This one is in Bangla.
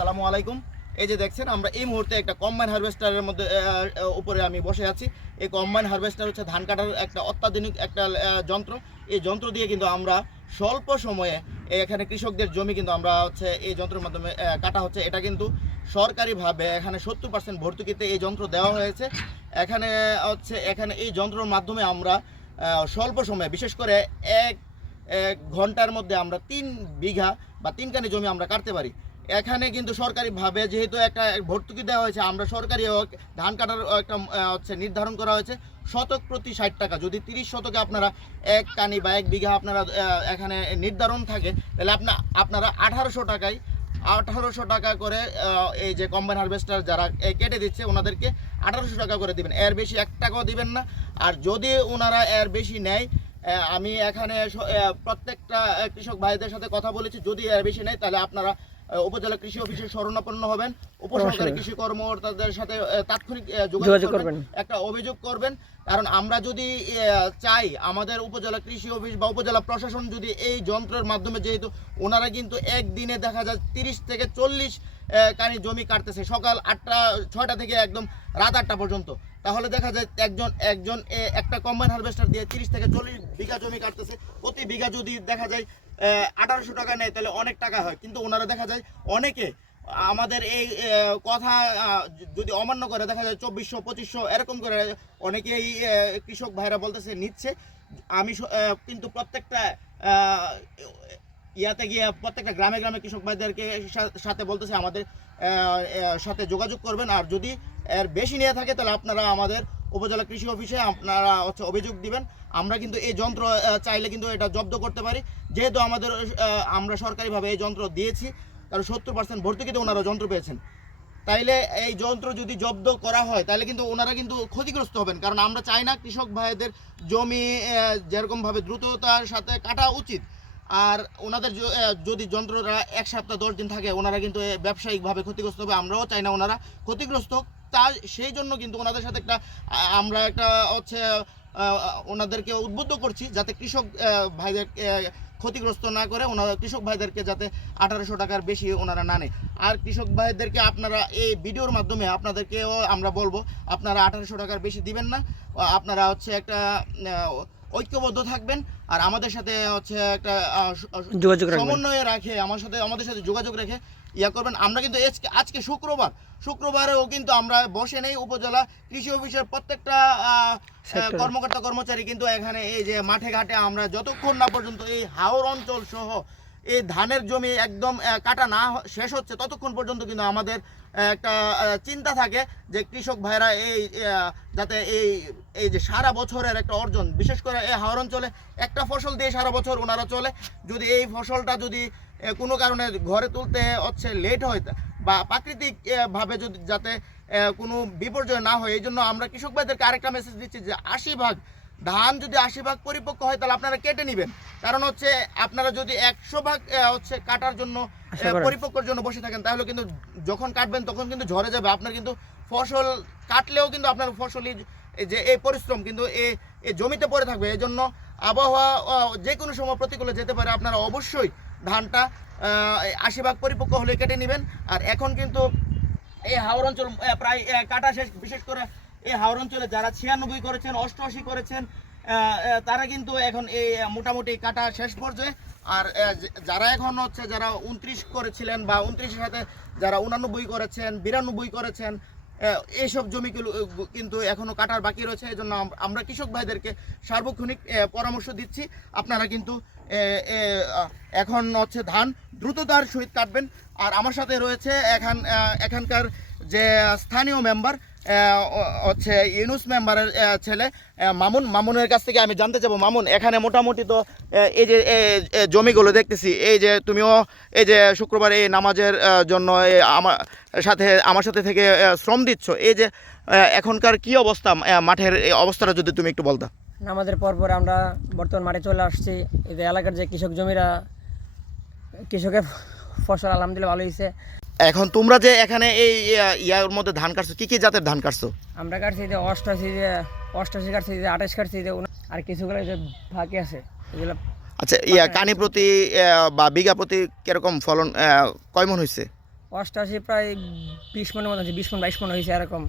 আসসালামু আলাইকুম। এই যে দেখছেন আমরা এই মুহূর্তে একটা কম্বাইন হারভেস্টারের মধ্যে উপরে আমি বসে আছি। এই কম্বাইন হারভেস্টার হচ্ছে ধান কাটার একটা অত্যাধুনিক একটা যন্ত্র। এই যন্ত্র দিয়ে কিন্তু আমরা স্বল্প সময়ে এখানে কৃষকদের জমি কিন্তু আমরা হচ্ছে এই যন্ত্রের মাধ্যমে কাটা হচ্ছে। এটা কিন্তু সরকারিভাবে এখানে 70% ভর্তুকিতে এই যন্ত্র দেওয়া হয়েছে। এখানে এই যন্ত্রের মাধ্যমে আমরা স্বল্প সময়ে বিশেষ করে এক ঘন্টার মধ্যে আমরা 3 বিঘা বা 3 কানি জমি আমরা কাটতে পারি। এখানে কিন্তু সরকারিভাবে যেহেতু একটা ভর্তুকি দেওয়া হয়েছে, আমরা সরকারি ধান কাটার একটা নির্ধারণ করা হয়েছে শতক প্রতি 60 টাকা। যদি 30 শতকে আপনারা 1 কানি বা 1 বিঘা আপনারা এখানে নির্ধারণ থাকে, তাহলে আপনারা 1800 টাকা করে এই যে কম্বাইন হারভেস্টার যারা কেটে দিচ্ছে ওনাদেরকে 1800 টাকা করে দিবেন, এর বেশি 1 টাকাও দিবেন না। আর যদি ওনারা এর বেশি নেয়, আমি এখানে প্রত্যেকটা কৃষক ভাইদের সাথে কথা বলেছি, যদি এর বেশি নেয় তাহলে আপনারা উপজেলা কৃষি অফিসে শরণাপন্ন হবেন, উপসহকারী কৃষি কর্মকর্তাদের সাথে তাৎক্ষণিক যোগাযোগ করবেন, একটা অভিযোগ করবেন। কারণ আমরা যদি চাই আমাদের উপজেলা কৃষি অফিস বা উপজেলা প্রশাসন যদি এই যন্ত্রের মাধ্যমে, যেহেতু ওনারা কিন্তু একদিনে দেখা যায় 30 থেকে 40 কানি জমি কাটতেছে, সকাল 6টা থেকে একদম রাত 8টা পর্যন্ত, তাহলে দেখা যায় একজন একটা কম্বাইন হারভেস্টার দিয়ে 30 থেকে 40 বিঘা জমি কাটতেছে। প্রতি বিঘা যদি দেখা যায় 1800 টাকা নেয় তাহলে অনেক টাকা হয়, কিন্তু ওনারা দেখা যায় অনেকে আমাদের এই কথা যদি অমান্য করে, দেখা যায় 2400-2500 এরকম করে অনেকেই কৃষক ভাইরা বলতেছে নিচ্ছে। আমি কিন্তু প্রত্যেকটা ইয়াতে গিয়ে প্রত্যেকটা গ্রামে গ্রামে কৃষক ভাইদেরকে সাথে বলতেছে আমাদের সাথে যোগাযোগ করবেন। আর যদি এর বেশি নিয়ে থাকে তাহলে আপনারা আমাদের উপজেলা কৃষি অফিসে আপনারা অভিযোগ দিবেন। আমরা কিন্তু এই যন্ত্র চাইলে কিন্তু এটা জব্দ করতে পারি, যেহেতু আমরা সরকারিভাবে এই যন্ত্র দিয়েছি, কারণ 70% ভর্তুকিতে ওনারা যন্ত্র পেয়েছেন। তাইলে এই যন্ত্র যদি জব্দ করা হয় তাহলে কিন্তু ওনারা কিন্তু ক্ষতিগ্রস্ত হবেন, কারণ আমরা চাই না কৃষক ভাইদের জমি যেরকমভাবে দ্রুততার সাথে কাটা উচিত। আর ওনাদের যদি যন্ত্রটা 1 সপ্তাহ 10 দিন থাকে, ওনারা কিন্তু ব্যবসায়িকভাবে ক্ষতিগ্রস্ত হবে। আমরাও চাই না ওনারা ক্ষতিগ্রস্ত হোক। সেই জন্য কিন্তু ওনাদের সাথে আমরা ওনাদেরকে উদ্বুদ্ধ করছি যাতে কৃষক ভাইদের ক্ষতিগ্রস্ত না করে, ওনারা কৃষক ভাইদেরকে যাতে 1800 টাকার বেশি ওনারা না নেয়। আর কৃষক ভাইদেরকে আপনারা এই ভিডিওর মাধ্যমে আপনাদেরকেও আমরা বলবো, আপনারা 1800 টাকার বেশি দিবেন না। আপনারা একটা ঐক্যবদ্ধ থাকবেন আর আমাদের সাথে একটা যোগাযোগ সমন্বয়ে রাখে আমাদের সাথে যোগাযোগ রেখে করবেন। আমরা কিন্তু আজকে শুক্রবারেও কিন্তু আমরা বসে নেই। উপজেলা কৃষি অফিসের প্রত্যেকটা কর্মকর্তা কর্মচারী কিন্তু এখানে এই যে মাঠে ঘাটে আমরা যতক্ষণ না পর্যন্ত এই হাওর অঞ্চল সহ এই ধানের জমি একদম কাটা না শেষ হচ্ছে, ততক্ষণ পর্যন্ত কিন্তু আমাদের একটা চিন্তা থাকে যে কৃষক ভাইরা যাতে এই যে সারা বছরের একটা অর্জন, বিশেষ করে এই হাওর অঞ্চলে একটা ফসল দিয়ে সারা বছর ওনারা চলে, যদি এই ফসলটা যদি কোনো কারণে ঘরে তুলতে লেট হয় বা প্রাকৃতিকভাবে যদি যাতে কোনো বিপর্যয় না হয়, এই জন্য আমরা কৃষক ভাইদেরকে আরেকটা মেসেজ দিচ্ছি যে 80 ভাগ ধান যদি 80 ভাগ পরিপক্ক হয় তাহলে আপনারা কেটে নেবেন। কারণ আপনারা যদি 100 ভাগ কাটার জন্য পরিপক্কর জন্য বসে থাকেন, তাহলে কিন্তু যখন কাটবেন তখন কিন্তু ঝরে যাবে। আপনার কিন্তু ফসল কাটলেও কিন্তু আপনার ফসলই যে এই পরিশ্রম কিন্তু এই জমিতে পড়ে থাকবে। এই জন্য আবহাওয়া যে কোনো সময় প্রতিকূলে যেতে পারে, আপনারা অবশ্যই ধানটা 80 ভাগ পরিপক্ক হলে কেটে নেবেন। আর এখন কিন্তু এই হাওর অঞ্চল প্রায় কাটা শেষ। বিশেষ করে এই হাওর অঞ্চলে যারা 96 করেছেন, 88 করেছেন, তারা কিন্তু এখন এই মোটামুটি কাটা শেষ পর্যায়ে। আর যারা এখন যারা 29 করেছিলেন বা 29-এর সাথে যারা 89 করেছেন, 92 করেছেন, এইসব জমিগুলো কিন্তু এখনও কাটার বাকি রয়েছে। এই জন্য আমরা কৃষক ভাইদেরকে সার্বক্ষণিক পরামর্শ দিচ্ছি, আপনারা কিন্তু এখন ধান দ্রুততার সহিত কাটবেন। আর আমার সাথে রয়েছে এখানকার যে স্থানীয় মেম্বার ইউনুস মেম্বারের ছেলে মামুনের কাছ থেকে আমি জানতে চাবো। মামুন, এখানে মোটামুটি তো এই যে জমিগুলো দেখতেছি, এই যে তুমিও এই যে শুক্রবার এই নামাজের জন্য আমার সাথে থেকে শ্রম দিচ্ছ, এই যে এখনকার কি অবস্থা, মাঠের এই অবস্থাটা যদি তুমি একটু বলতা। নামাজের পর আমরা বর্তমান মাঠে চলে আসছি। এই যে এলাকার যে কৃষকের ফসল আলহামদুলিল্লাহ ভালো হয়েছে। এখন তোমরা যে এখানে এই ইয়ার মধ্যে ধান কাটছো, কি কি জাতের ধান কাটছো? আমরা কাটছি যে 88 কাটছি, যে 28 কাটছি, যে আর কিছুগুলো যে বাকি আছে এগুলো। আচ্ছা, কানি প্রতি বা বিঘা প্রতি কিরকম ফলন, কয় মন হয়েছে? অষ্টাশি প্রায় 20 মনের মতো হয়েছে, 20 মন 22 মন হয়েছে এরকম।